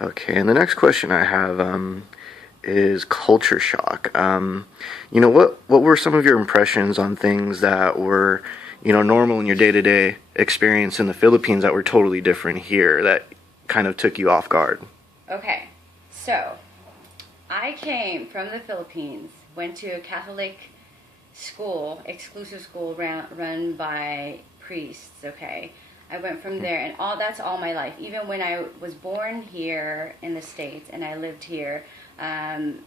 Okay, and the next question I have is culture shock. What were some of your impressions on things that were, normal in your day to day experience in the Philippines that were totally different here that kind of took you off guard? Okay, so I came from the Philippines, went to a Catholic school, exclusive school run by priests, okay? I went from there, and that's all my life. Even when I was born here in the States and I lived here, um,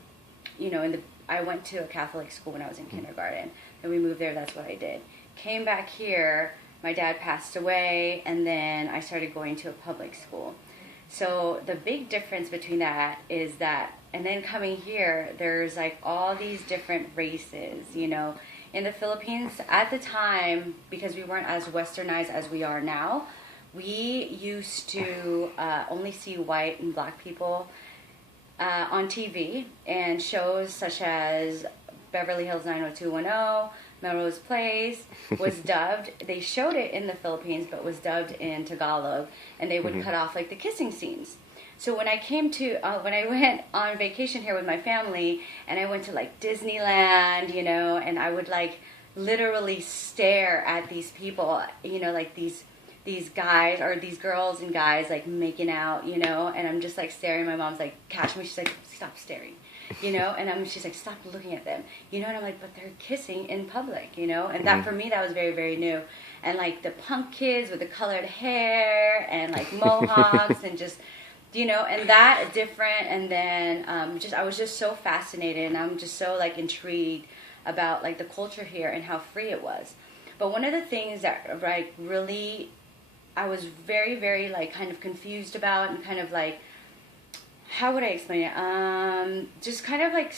I went to a Catholic school when I was in kindergarten. Then we moved there, that's what I did. Came back here, my dad passed away, and then I started going to a public school. So the big difference between that is that, and then coming here, there's like all these different races, In the Philippines, at the time, because we weren't as westernized as we are now, we used to only see white and black people on TV and shows such as Beverly Hills 90210, Melrose Place was dubbed. They showed it in the Philippines, but was dubbed in Tagalog, and they would cut off like the kissing scenes. So when I went on vacation here with my family, and I went to like Disneyland, and I would like literally stare at these people, like these guys or these girls and guys like making out, and I'm just like staring. My mom's like, catch me. She's like, stop staring. And she's like, stop looking at them, and I'm like, but they're kissing in public, and that for me, that was very, very new. And like the punk kids with the colored hair and like mohawks and just, and that different. And then I was just so fascinated, and I'm just so like intrigued about like the culture here and how free it was. But one of the things that like really, I was very, very like kind of confused about, and kind of like, how would I explain it? Just kind of like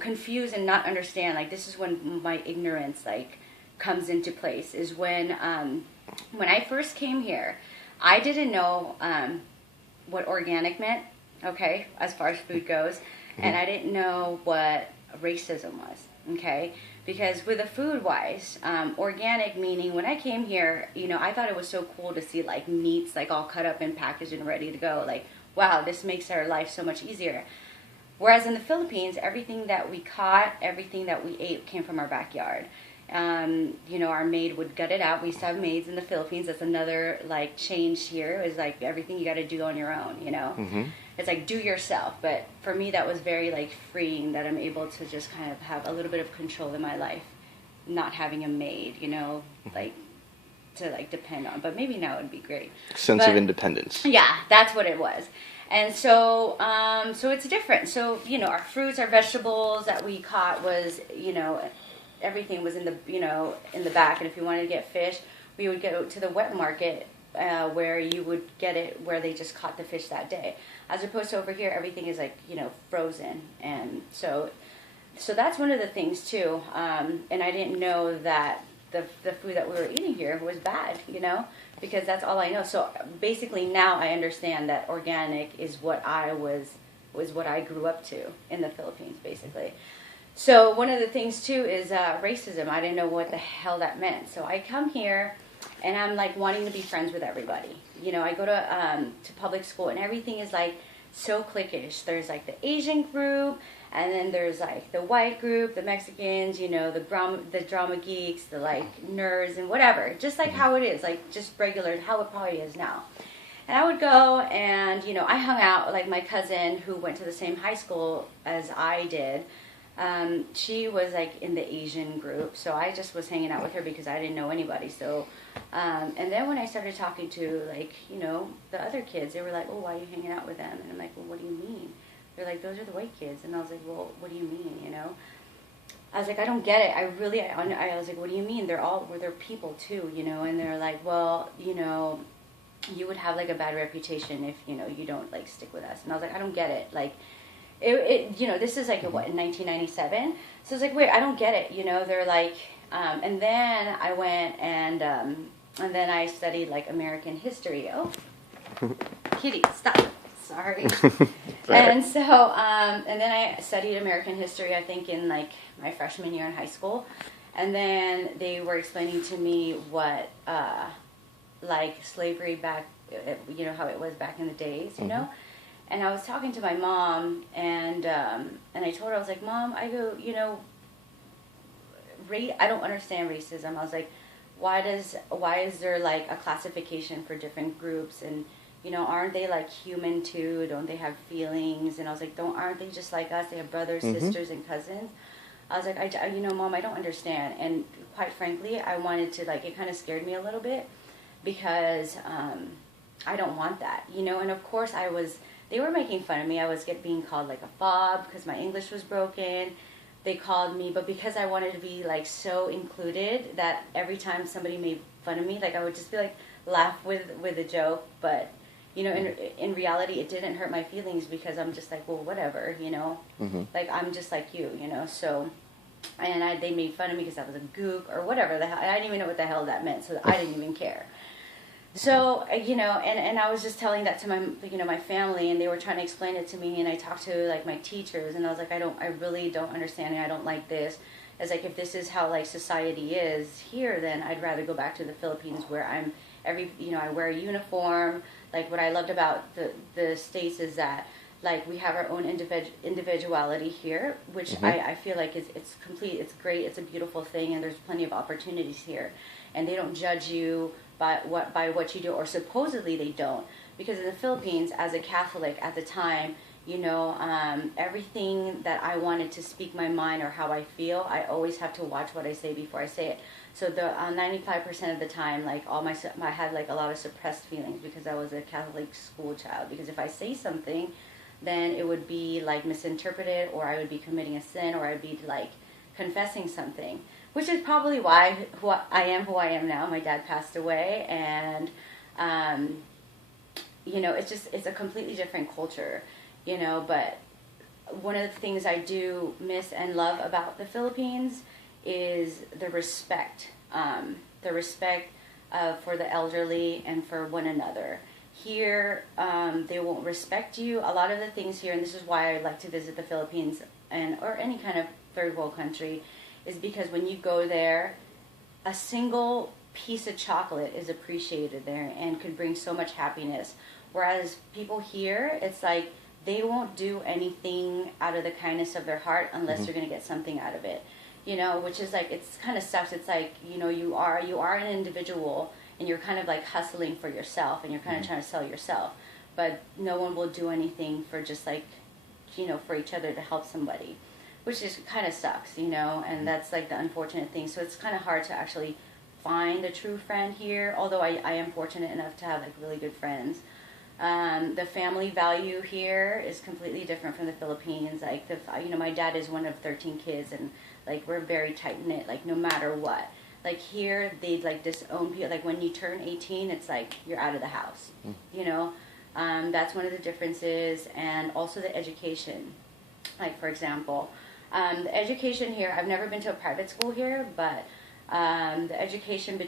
confused and not understand. Like this is when my ignorance like comes into place. Is when I first came here, I didn't know what organic meant. Okay, as far as food goes, and I didn't know what racism was. Okay, because with the food wise, organic meaning when I came here, I thought it was so cool to see like meats like all cut up and packaged and ready to go. Like, wow, this makes our life so much easier. Whereas in the Philippines, everything that we caught, everything that we ate came from our backyard. Our maid would gut it out. We used to have maids in the Philippines. That's another like change here. Is like everything you got to do on your own. It's like do yourself. But for me, that was very like freeing. That I'm able to just kind of have a little bit of control in my life, not having a maid. Like to like depend on. But maybe now it would be great. Sense of independence. Yeah, that's what it was. And so, so it's different. So, our fruits, our vegetables that we caught was, everything was in the, in the back. And if you wanted to get fish, we would go to the wet market where you would get it where they just caught the fish that day. As opposed to over here, everything is like, frozen. And so that's one of the things too. And I didn't know that the food that we were eating here was bad, because that's all I know. So basically now I understand that organic is what what I grew up to in the Philippines, basically. So one of the things too is racism. I didn't know what the hell that meant. So I come here and I'm like wanting to be friends with everybody. I go to public school and everything is like so cliquish. There's like the Asian group, and then there's like the white group, the Mexicans, the drama geeks, the like nerds and whatever. Just like how it is, like just regular, how it probably is now. And I would go and, I hung out, like my cousin who went to the same high school as I did. She was like in the Asian group, so I just was hanging out with her because I didn't know anybody. So, and then when I started talking to like, the other kids, they were like, oh, why are you hanging out with them? And I'm like, well, what do you mean? They're like, those are the white kids. And I was like, well, what do you mean, I was like, I don't get it. I was like, what do you mean? They're people too, And they're like, well, you would have like a bad reputation if, you don't like stick with us. And I was like, I don't get it. Like, this is like, what, in 1997? So I was like, wait, I don't get it. They're like, and then I went and then I studied like American history. Oh, kitty, stop. Sorry. And so, and then I studied American history, I think, in like my freshman year in high school. And then they were explaining to me what, like slavery back, how it was back in the days, And I was talking to my mom, and I told her, I was like, Mom, I go, I don't understand racism. I was like, why is there like a classification for different groups? And aren't they like human too? Don't they have feelings? And I was like, aren't they just like us? They have brothers, sisters, and cousins. I was like, Mom, I don't understand. And quite frankly, I wanted to, like, it kind of scared me a little bit, because I don't want that, And of course, they were making fun of me. I was being called like a fob because my English was broken. They called me, but because I wanted to be like so included, that every time somebody made fun of me, like, I would just be like laugh with a joke. But in reality, it didn't hurt my feelings, because I'm just like, well, whatever, like, I'm just like you, So, and they made fun of me because I was a gook or whatever the hell. I didn't even know what the hell that meant, so I didn't even care. So, and I was just telling that to my family, and they were trying to explain it to me, and I talked to like my teachers, and I was like, I really don't understand it. I don't like this. It's like, if this is how like society is here, then I'd rather go back to the Philippines, where I wear a uniform. Like, what I loved about the States is that, like, we have our own individuality here, which I feel like it's complete, it's great, it's a beautiful thing, and there's plenty of opportunities here, and they don't judge you by what you do, or supposedly they don't, because in the Philippines, as a Catholic at the time, everything that I wanted to speak my mind or how I feel, I always have to watch what I say before I say it. So the 95% of the time, like, I had like a lot of suppressed feelings, because I was a Catholic school child. Because if I say something, then it would be like misinterpreted, or I would be committing a sin, or I'd be like confessing something, which is probably why who I am now. My dad passed away, and it's a completely different culture, but one of the things I do miss and love about the Philippines is the respect, for the elderly and for one another. Here, they won't respect you. A lot of the things here, and this is why I like to visit the Philippines or any kind of third world country, is because when you go there, a single piece of chocolate is appreciated there and could bring so much happiness. Whereas people here, it's like they won't do anything out of the kindness of their heart unless they're going to get something out of it. Which is like, it's kind of sucks. It's like, you are an individual, and you're kind of like hustling for yourself, and you're kind of trying to sell yourself, but no one will do anything for just like, for each other to help somebody, which is kind of sucks, and that's like the unfortunate thing. So it's kind of hard to actually find a true friend here, although I am fortunate enough to have like really good friends. The family value here is completely different from the Philippines. Like, my dad is one of 13 kids, and like, we're very tight knit, like, no matter what. Like, here, they like disown people. Like, when you turn 18, it's like you're out of the house. That's one of the differences, and also the education. Like, for example, the education here, I've never been to a private school here, but the education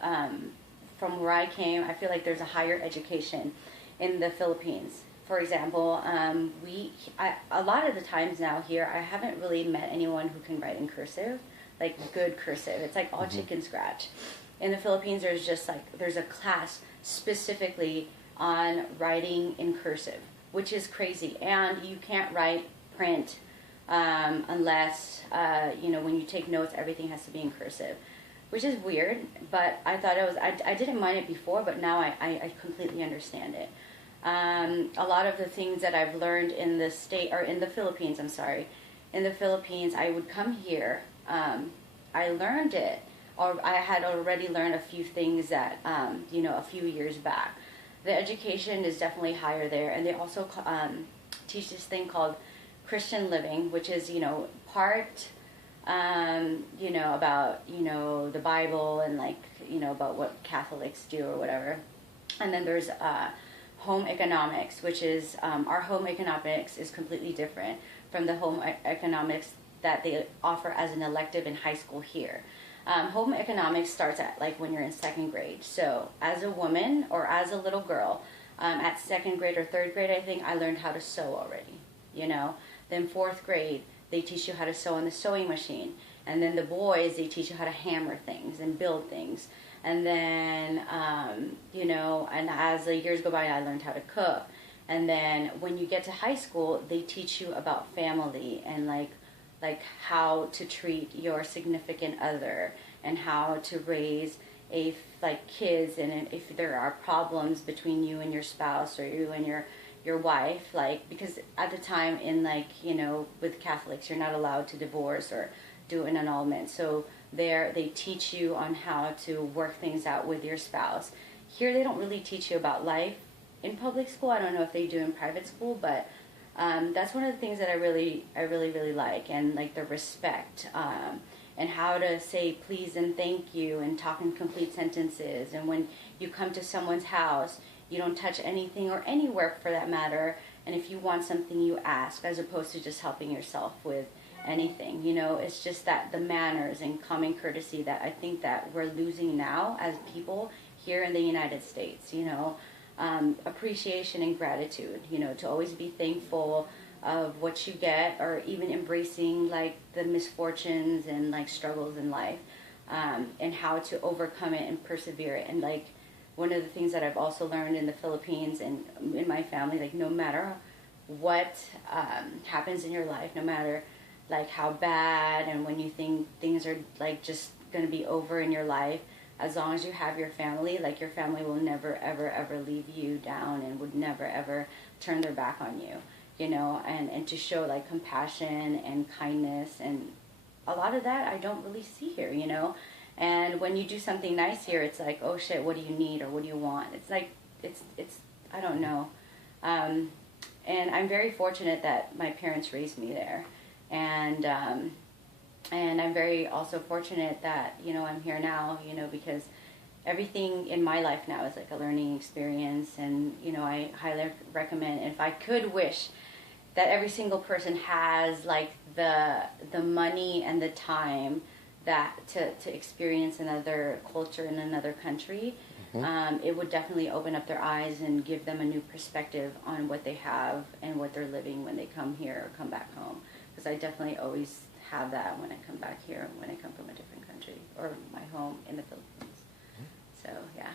from where I came, I feel like there's a higher education in the Philippines. For example, a lot of the times now here, I haven't really met anyone who can write in cursive, like good cursive. It's like all chicken scratch. In the Philippines, there's a class specifically on writing in cursive, which is crazy. And you can't write print unless, when you take notes, everything has to be in cursive, which is weird, but I thought I didn't mind it before, but now I completely understand it. A lot of the things that I've learned in the Philippines, in the Philippines, I would come here, I learned it, or I had already learned a few things that, a few years back. The education is definitely higher there, and they also teach this thing called Christian living, which is, part, about, the Bible and like, about what Catholics do or whatever. And then there's home economics, which is, our home economics is completely different from the home economics that they offer as an elective in high school here. Home economics starts at like when you're in second grade. So as a woman or as a little girl, at second grade or third grade, I think I learned how to sew already, Then fourth grade, they teach you how to sew on the sewing machine. And then the boys, they teach you how to hammer things and build things. And then, and as the years go by, I learned how to cook. And then when you get to high school, they teach you about family and like how to treat your significant other and how to raise a like kids, and if there are problems between you and your spouse or you and your wife, like, because at the time in, like, you know, with Catholics you're not allowed to divorce or do an annulment, so there they teach you on how to work things out with your spouse. Here they don't really teach you about life in public school. I don't know if they do in private school, but that's one of the things that I really like, and like the respect, and how to say please and thank you and talk in complete sentences. And when you come to someone's house, you don't touch anything or anywhere for that matter. And if you want something, you ask, as opposed to just helping yourself with anything. You know, it's just that the manners and common courtesy that I think that we're losing now as people here in the United States. You know, appreciation and gratitude. You know, to always be thankful of what you get, or even embracing like the misfortunes and like struggles in life, and how to overcome it and persevere it. And like one of the things that I've also learned in the Philippines and in my family, like no matter what happens in your life, no matter like how bad and when you think things are like just going to be over in your life, as long as you have your family, like your family will never ever leave you down and would never ever turn their back on you. You know, and to show like compassion and kindness, and a lot of that I don't really see here, you know. And when you do something nice here, it's like, oh shit, what do you need or what do you want? It's like, it's I don't know. And I'm very fortunate that my parents raised me there, and I'm very also fortunate that, you know, I'm here now, you know, because everything in my life now is like a learning experience. And you know, I highly recommend, if I could wish that every single person has like the money and the time that to experience another culture in another country, it would definitely open up their eyes and give them a new perspective on what they have and what they're living when they come here or come back home. Because I definitely always have that when I come back here, when I come from a different country or my home in the Philippines. So yeah.